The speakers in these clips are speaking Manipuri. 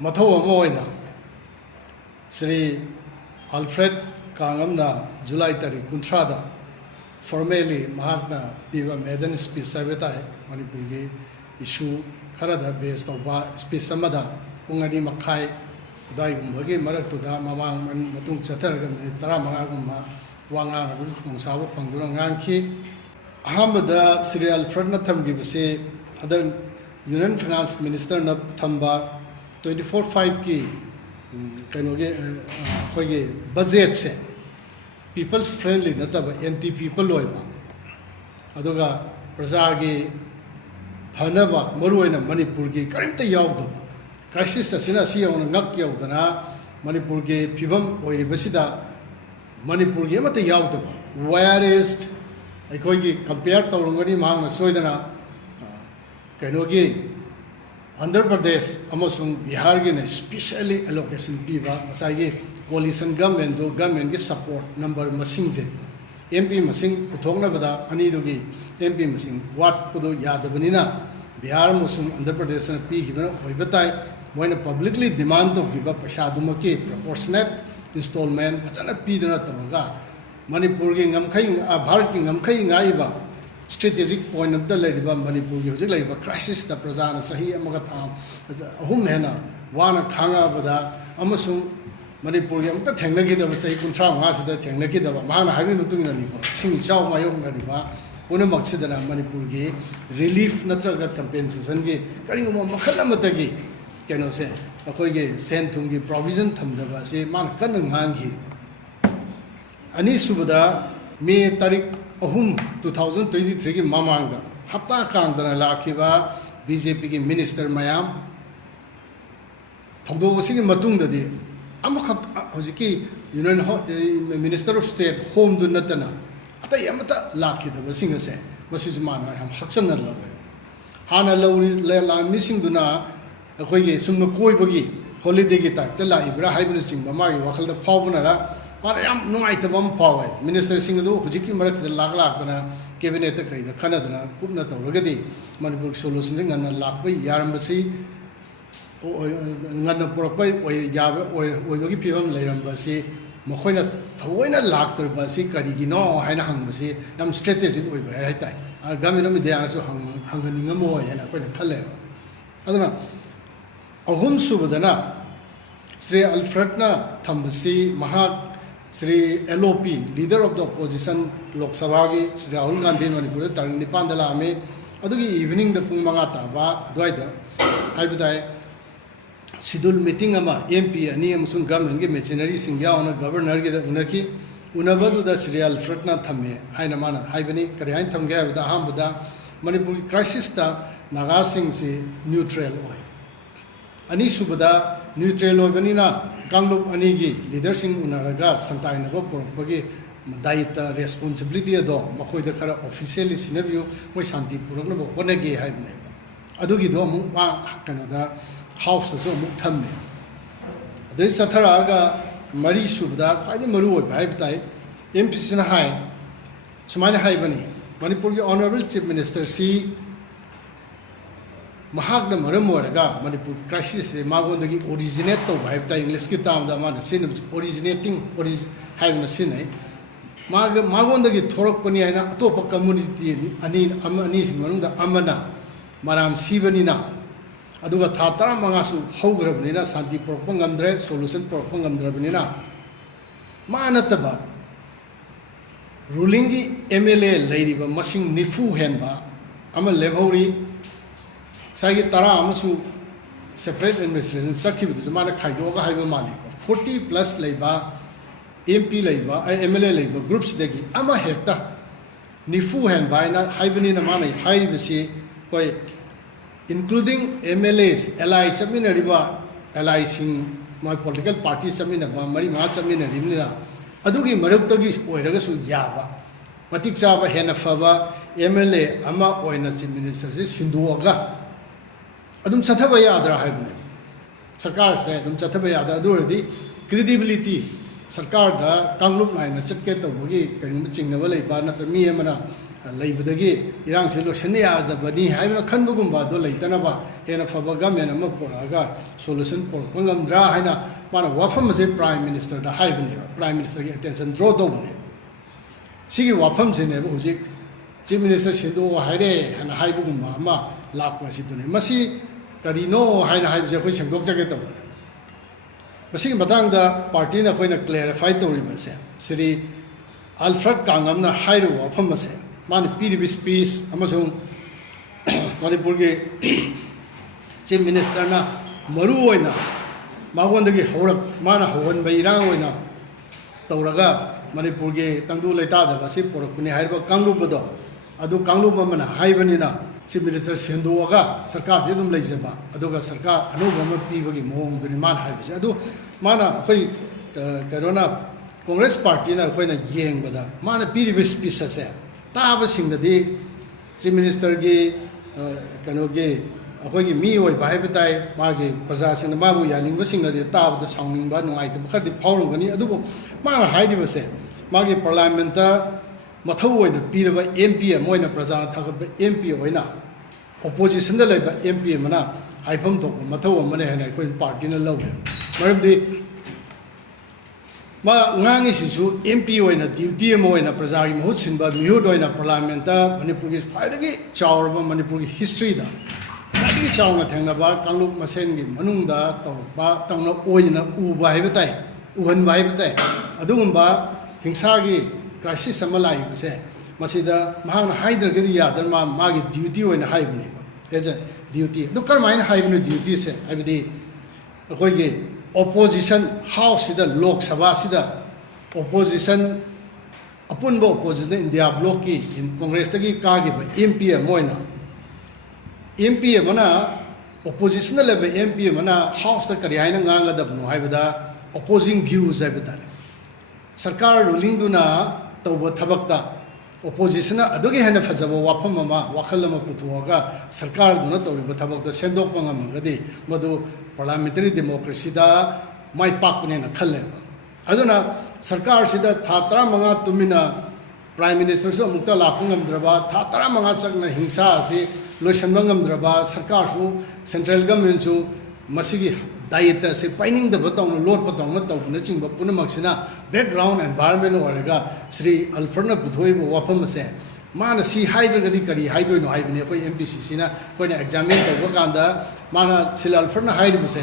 Mathau Amoina Sri Alfred Kangamna July 30 Kuntrada formally Mahakna Piva Maiden speech Savetai Manipuri issue Karada based of speech Samada Ungadi Makai Dai Gumbagi Maratuda Mamang Matung Chatargam Taramagumba Wanga Sawa Panduranganki Ahambada Sri Alfred Natham Gibase other Union Finance Minister Thamba 24/5 की कहोगे कोई बजट से people's friendly नतब anti people लोइबा अदुगा प्रजा की फनबा मरुइना मणिपुर की करिंत यावदब क्राइसिस असिना सियावना ngak यावदना मणिपुर की फिबम ओइरिबसिदा मणिपुर की मत यावदब whereas अखोई की कंपेयर तौरंगनी मांग सोइदना कहोगे Andhra Pradesh amasung Bihar gi specially allocation piba masai coalition government ki support number masing je MP masing puthokna bada ani dogi MP masing wat pudo yadabanina Bihar amasung Andhra Pradesh na pi hibana oibatai moina publicly demand to giba paisa dumaki proportionate installment bachana pi dana tawaga Manipur gi ngamkhai Bharat ki ngamkhai ngaiba strategic point of the Lady Manipur, like a crisis, the Prazana Sahi Amagata, Humena, Wana Kanga, Bada, Amasum, Manipur, the Tanglaki of Say Kuntra, Master, the Tanglaki of Mana, having to do any Sing Chow, my own Gadiva, Unamaksidana, Manipur, relief natural campaigns, and gay, carrying Makalamatagi, can say, a Kogi, sent to me provision, Tamdava, say, Man Kanan Hangi. Anisubada, May Tarik. 2023 की मामांगा हफ्ता कांदना लाखिबा बीजेपी की मिनिस्टर मयाम थोदोसी की मतुंगददी अमखत हजिकी union minister of state home दु नतना अतय अमता लाखिदबसिंगसे मसिज माना हम हक्सन लवे हाना लौरी लामिसिंग दुना अखोइगे सुम कोइबगी हॉलिडे की टाइप तला इब्रा हाइबन सिंग मागी वखल द फावबनरा माने याम नुंगाइतबम फावे मिनिस्टर सिंग दु हुजिकी मरक द लाग लागदना कैबिनेट कइदा खनदना कुपना तौरगदी Manipur solution ngana lakpai yarambasi ngana porokpai oi yabe oibagi pibam leirambasi mokhoi thoina laktrabasi karigino haina hangbasi yam strategic oiba haitai gamino media so hanganingamo haina koina khale aduna ahum subadana Sri Alfredna Thambasi Mahak Sri LOP, leader of the opposition, Lok Sabha ki Sri Rahul Gandhi Manipur Tarang Nipan dala ame adugi evening the pungmanga taba adwaida aibudai sidul meeting ama MP ani amsung government ki machinery singya ona governor ki unaki unabadu da Sri Alfredna thamme haina mana haibani kari hain thamge abda hambada Manipur crisis ta Naga Singh si neutral oi ani subada neutral oi banina Kanglup Anigi, leadership Unaraga, Santa Inago, Purpagi, Daita, responsibility ado, Mahoy the Kara officially Sinavio, my Santi Purana, Honegi Hibne. Adugido, Canada, house of Muktame. This Sataraga, Marie Subda, quite a Maru, Bibtai, Impisina High, Sumana Hibani, Manipuri Honorable Chief Minister C. Mahagna Maramoraga, Manipur crisis, Magondagi originate to Hibta English Kitam, the man, sin originating, what is having a sin. Magondagi Torokoni and Atopa community, Anin Amanis, Marunda Amana, Maran Sivanina, Aduga Tata Mangasu, Hograbnina, Santi Propongamdre, Solution Propongamdrabnina. Manataba Rulingi MLA lady, but Mashing Nifu Henba, Amal Lemhori. Sagi Tara Amasu separate administration Saki with Zamana Kaidoga Haiba Maliko 40 plus Labor MP Labor MLA Labor groups degi Ama Hecta Nifu and Baina Haibani Namana Hai Bisi Koi including MLAs LI Samina Riva LI Sing my political party Samina Mari Matsamina Rimina Adugi Maruptagi Oiragasu Yava Patik Sava Henafava MLA Ama Oina Ministers Hinduaga Adum Chathabaya Adra Hibne. Sakar said, Adum Chathabaya Adurdi, credibility, सरकार कांगलुप नायना चटके तौबगी करिम चिंगनबा लेबा नत्र मी अमना लेबदगी इरांग से लोसने यादबनी हाइबना खनबगुंबा दो लेतनबा हेना फबा गवर्नमेंट अमा पोरागा सोल्यूशन पोरपंगमद्रा हाइना माना वाफम से प्राइम मिनिस्टर दा हाइबने प्राइम मिनिस्टर की अटेंशन ड्रॉ तौबने सिगी वाफम से ने हुजिक चीफ मिनिस्टर सिंदो हाइरे हना हाइबगुंबा अमा लाकवा सिदुने मसी करिनो हाइना हाइबजे कोइ सेंगदोक जगे तौबने मसी मतंग दा पार्टी ना कोइना क्लेरिफाई तौरिबसे श्री अल्फ्रेड कांगमना हाइरो वाफम से माने पीरिबि स्पीच अमसुंग मणिपुर के चीफ मिनिस्टर ना मरु होइना मागोंदगी हौरक माना हौहनबा इरांग होइना तौरगा मणिपुर के तंगदु लेतादबसी पोरकने हाइबा कांगलुबदो अदु कांगलुब अमना हाइबनिना चीफ मिनिस्टर सेंदोगा सरकार दे दुम लेजबा अदुगा सरकार अनुभव अमा पीबगी मोंगदुनि मान हाइबसे अदु माना कोइ करोना कांग्रेस पार्टी ना कोइना येंगबदा माना पीरिबि स्पीच से ताबसिंगदि चीफ मिनिस्टर की कनोगे अखोगी मी ओइ बाइबताय मागे प्रजासिंग माबु यानिंगबसिंगदि ताबदा साउनिंगबा नुंगाइतब खदि फावरंगनि अदुबो माना हाइदिबसे मागे पार्लियामेंट मथौ ओइना पीरबा एमपी मोइना प्रजा थागब एमपी ओइना ओपोजिशन दा लेबा एमपी मना हाइफम थोक मथौ अमने हेना कोइ पार्टी ना लौले मरमदि मा ngangi sisu MP oina duty mo oina praja gi mahut sinba mihud oina parliament ta manipur gi khwaidagi chawrba manipur gi history da khwaidagi chawna thengna ba kanglup masen gi manung da tawba tangna oina uba haiba tai uhan ba haiba tai adugumba hingsa gi crisis ama lai base masida mahang haidra gi ya dar ma gi duty oina haibni keja duty du kar main haibni duty se haibdi akoi gi opposition house the lok sabha sida opposition apunba opposition india bloc ki in congress ta ki ka gi mp moina mp mana opposition level mp mana house ta kari haina nganga da bnu haibada opposing views haibada sarkar ruling duna tawba thabak da opposition adugi hena fajaba wafam ama wakhal ama puthuaga sarkar duna tawriba thabak da sendok pangamagadi madu parliamentary democracy da mai pakne na khalle aduna sarkar sida tha 15 tumina prime minister su mukta lapungam draba tha 15 chakna hingsa ase loisanbangam draba sarkar su central government su masigi daita se pining da batong lord patong na taw na chingba punamaksina background environment oraga Sri Alfred budhoi bo wapam se mana si haidragadi kari haidoi no haibne koi MPCC na koi na examine tawba kanda mana Sri Alfred na haidu se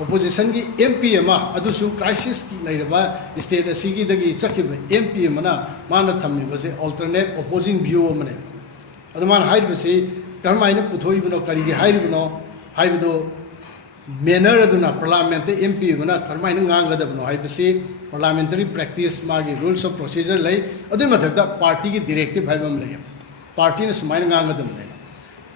opposition ki MP ma adusu crisis ki lairaba state asigi dagi chakhiba MP mana mana thammi base alternate opposing view mane adu mana haidu se karmaina puthoi bino kari gi haidu no haidu manner aduna parliament MP mana karmaina ngangada no haibase parliamentary practice magi rules of procedure lai adu mathakda party ki directive haibam lai party na sumaina ngangadam lai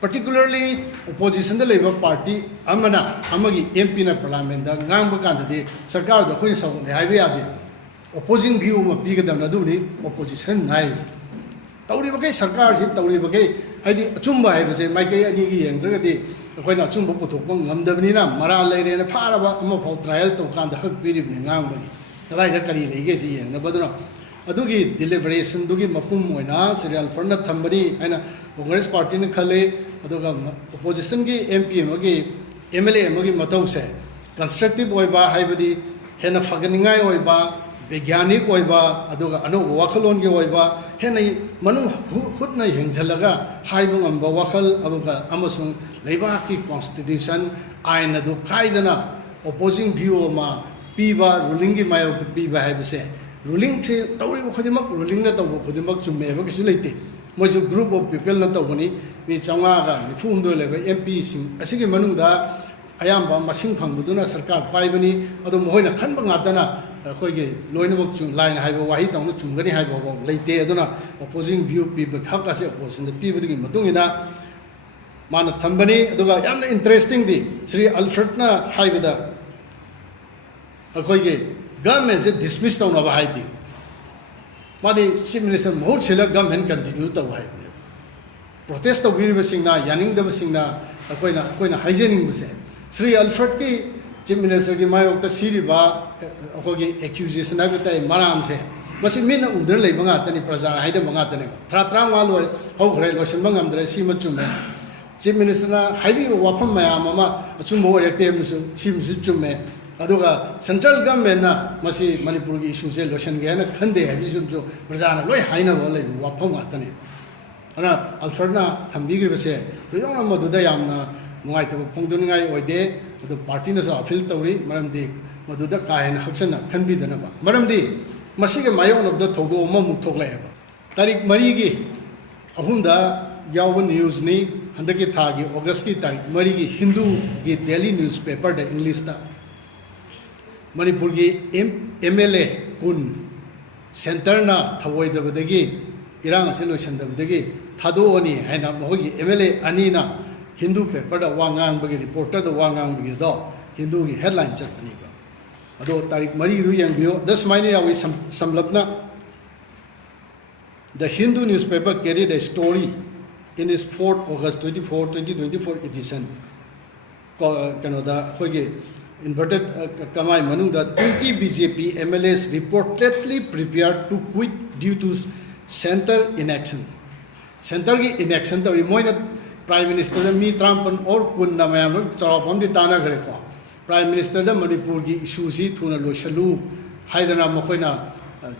particularly opposition da labor party amana amagi MP na parliament da ngangba kanda de sarkar da khoi saw lai haibe ade opposing view ma bigadam adu ni opposition nice tawri bakai sarkar si tawri bakai haidi achumba haibe je mai kai ani gi yengdraga de akoina achumba puthokpa ngamdabni na mara laire na pharaba ama phau trial to kanda hak pirib ni ngangba gi राइदा करी लेगे सी ये नबदुना अदुगी डिलीवरेशन दुगी मपुम होइना सीरियल फरना थंबनी हैना कांग्रेस पार्टी ने खले अदुगा ओपोजिशन की एमपी मगी एमएलए मगी मतौ से कंस्ट्रक्टिव होइबा हाइबदी हेना फगनिंगाई होइबा वैज्ञानिक होइबा अदुगा अनु वखलोन के होइबा हेना मनु हुतना हेंझलगा हाइबंग अम्बा वखल अबुगा अमसुंग लेबा की कॉन्स्टिट्यूशन आइन अदु खाइदना ओपोजिंग व्यू मा पीबा रूलिंग की मायोग पीबा है बसे रूलिंग से तौरी खुदिमक रूलिंग ना तब खुदिमक चुम्मे है किसी लेते मुझे ग्रुप ऑफ पीपल ना तबनी मी चंगा का मी फूंदो लेबे एमपी सिंह असिगे मनुंगदा अयाम्बा मसिंग फंगबुदुना सरकार पाइबनी अदो मोहना खनबा ngaदना अखोइगे लोइनमक चुम लाइन हाइबो वाही तंगु चुमगनी हाइबो लेते अदुना अपोजिंग व्यू पीबा खका से अपोजिशन पीबदगी मतुंगिना माना थंबनी अदुगा यामना इंटरेस्टिंग दी श्री अल्फ्रेड ना हाइबदा अखोइगे गवर्नमेंट से डिसमिस तौनबा हाइदी मादी चीफ मिनिस्टर महूट सिला गवर्नमेंट कंटिन्यू तौ हाइबने प्रोटेस्ट तौबिरिबसिंगना यानिंगदबसिंगना अखोइना हाइजेनिंग बसे श्री अल्फ्रेड की Chief Minister की मायोक तो सीरी बा अखोगी accusation है बताए मराम से मसी मिन उधर ले बंगा तनी प्रजा हाइडे बंगा तनी थरा वालो हो घरे लोशन बंगम दरे सी मचुमे Chief Minister ना हाइबी वाफम मयाम अमा अचुम्बो रेक्टे मुसु चुमे अदुगा सेंट्रल गवर्नमेंट ना मसी मणिपुर की इशू से लोशन गया ना खंडे है बिसुम जो प्रजा ना लोय हाइना वाले वाफम आतने अना अल्फर्ना थंबीगिर बसे तो यों मदुदा यामना नुआइतो फोंदुनिगाई ओइदे अदु पार्टी ना सो अपील तौरी मरमदि मदुदा कायना हक्सना खनबिदनबा मरमदि मसीगे मायोन ऑफ द थोगो अमा मुक थोगलायबा तारीख मरी की अहुमदा याव न्यूज़ नि हंदकी थागी अगस्त की तारीख मरी की हिंदू की डेली न्यूज़पेपर द इंग्लिश ता मणिपुर की MLA कुन सेंटर ना थवोइदबदगी इरांग से लोइसंदबदगी थादोनी हैना मोगी MLA अनी ना हिंदू पेपर द वांगांग बगी रिपोर्टर द वांगांग बगी दो हिंदू की हेडलाइन चलपनी बा अदो तारीख मरी दु यंबियो दस माइने यावी समलपना The Hindu newspaper carried a story in its 4th August 2024 edition. Canada, inverted Kamai Manu, that 20 BJP MLAs reportedly prepared to quit due to center inaction. Center inaction, the Prime Minister, me Trump or Kundamayam, Charapam di Tana Greco. Prime Minister, the Manipur issues Tuna Lushalu, Haidana Mohoina.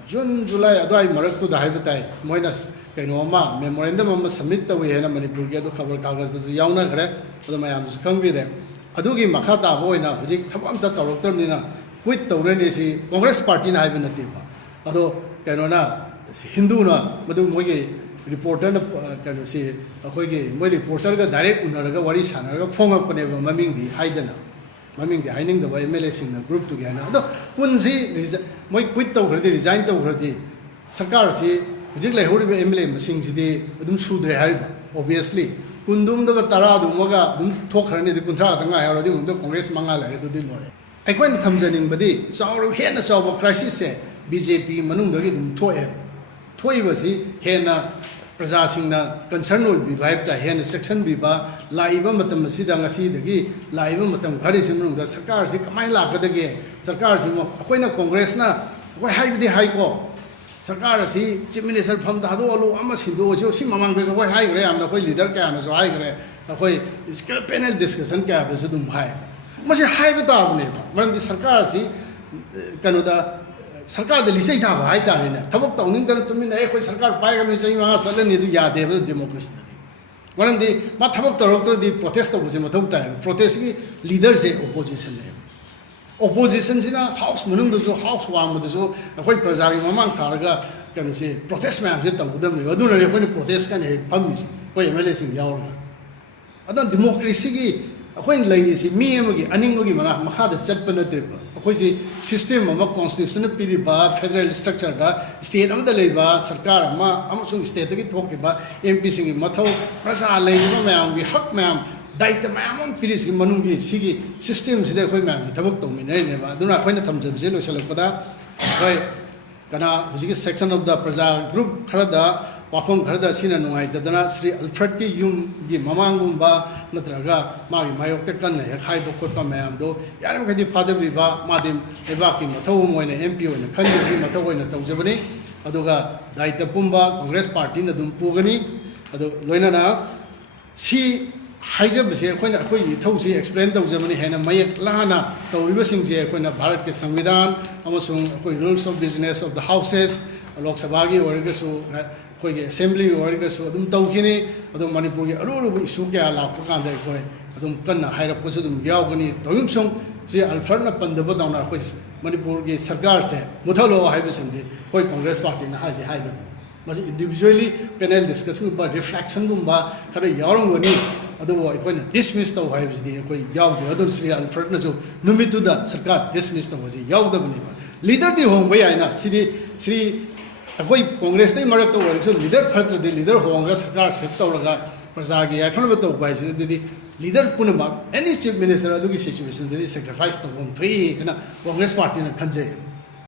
June, July, Adai Maraku, the Habitai, Moinas, Kanoma, memorandum of submit the way and Manipur to cover Kagas, the Yauna Gre, for the Mayams come with them. Adugi Makata Boina, which Hamanta Toroternina, quit the Renesi, Congress Party in Ivanatiba. Although Kanona, Hinduna, Madu Moye, reporter, can you see, a Hoge, my reporter, direct Unaraga, what is Hanaga, Phong up on ever, mumming the Haidana. Maming the hiding the MLAs in the group together. Although Kunzi, my quit already, resigned already. Sakarsi, particularly Hori MLA, sings the Udum Sudre Hariba, obviously. Kundum the Tara, the Moga, talk her in the contract, and I already the Congress Mangala to the Lord. I quite Tamjaning Badi, so our hand of a crisis, BJP, Manundari, Toy was he, Hena. Prasasingna concern will be wiped ahead section biba laiva matam sidanga sidagi laiva matam khari simung da sarkar si kamai la kadage sarkar si akoina congress na koi haibdi hai ko sarkar si chief minister pham da do alu ama sindu jo si mamang da koi hai gre amna koi leader ka na so hai gre koi skill panel discussion ka da so dum hai mase hai ba ta bne ba maram di sarkar si kanoda सरकार द लिसै था भाई तारे ने थबक तौनिंग दन तुमिन ए कोई सरकार पाएगा मैं सही वहां चलन यदि याद है डेमोक्रेसी दी वरन दी मा थबक तरोक्तर दी प्रोटेस्ट तो बुझे मथौता है प्रोटेस्ट की लीडर से ओपोजिशन है ओपोजिशन सिना हाउस मनुंग दो हाउस वांग दो जो कोई प्रजा की ममांग थारगा कनो से प्रोटेस्ट में हमसे तबुदम ने अदुन रे कोई प्रोटेस्ट का ने फमिस कोई एमएलए सिंह यावगा अदन डेमोक्रेसी की कोई लेसी मी अमगी अनिंगगी मखा द चटप नते अखोई सिस्टम अमा कॉन्स्टिट्यूशन पीरिबा फेडरल स्ट्रक्चर दा स्टेट अमदा लेबा सरकार अमा अमसुंग स्टेट की थोकेबा एमपी सिंग मथौ प्रजा लेबा मयामगी हक मयाम दायित्व मयाम पीरिस की मनुंगी सिगी सिस्टम सिदे अखोई मयाम थबक तौमिनै नेबा अदुना अखोइना थमजबजे लोसलकदा होय कना हुजिगी सेक्शन ऑफ द प्रजा ग्रुप खरदा वाफम खरदा सिना नुंगाइतदना श्री अल्फ्रेड की यूम की ममांगुंबा नत्रगा मागी मायोक्ते कन्ने खाइबो खोटपा मयाम दो यारम खदि फादबिबा मादिम लेबा की मथौ मोइने एमपी ओइने खंजि मथौ ओइने तौजबनी अदुगा दायित्व पुंबा कांग्रेस पार्टी न दुम पुगनी अदु लोइनाना सी हाइजबसे अखोइना अखोइ थौसी एक्सप्लेन तौजबनी हेना मयक लाना तौरिबसिंगजे अखोइना भारत के संविधान अमसुंग अखोइ rules of business of the houses Lok Sabha की ओरगसु अखोइगे असेंबली ओरगसु अदुम तौखिनी अदुम मणिपुर की अरुरुबु इशू क्या लापु कांदे अखोइ अदुम कन्ना हाइरपसु अदुम यावगनी तौयुमसुंग जे अल्फर्ना पंदब दाउना अखोइ मणिपुर की सरकार से मुथलो हाइबसिंदि अखोइ कांग्रेस पार्टी ना हाइदे हाइदे मसे इंडिविजुअली पैनल डिस्कशन बा रिफ्लेक्शन गुंबा खरे यावरंगनी अदुबो अखोइना डिसमिस तौ हाइबसिदि अखोइ यावदे अदुन श्री अल्फ्रेड न जो नुमितुदा सरकार डिसमिस तौ जे यावदबनी लीडर दि होंबा याइना श्री अखोई कांग्रेस तै मरक तो वरसो लीडर खरत्रदि लीडर होंगा सरकार सेट तौरगा प्रजा की याखनब तो बाइसिदि लीडर पुनमा एनी चीफ मिनिस्टर अदुगी सिचुएशन दि सैक्रिफाइस तो होम थई ना कांग्रेस पार्टी न खंजे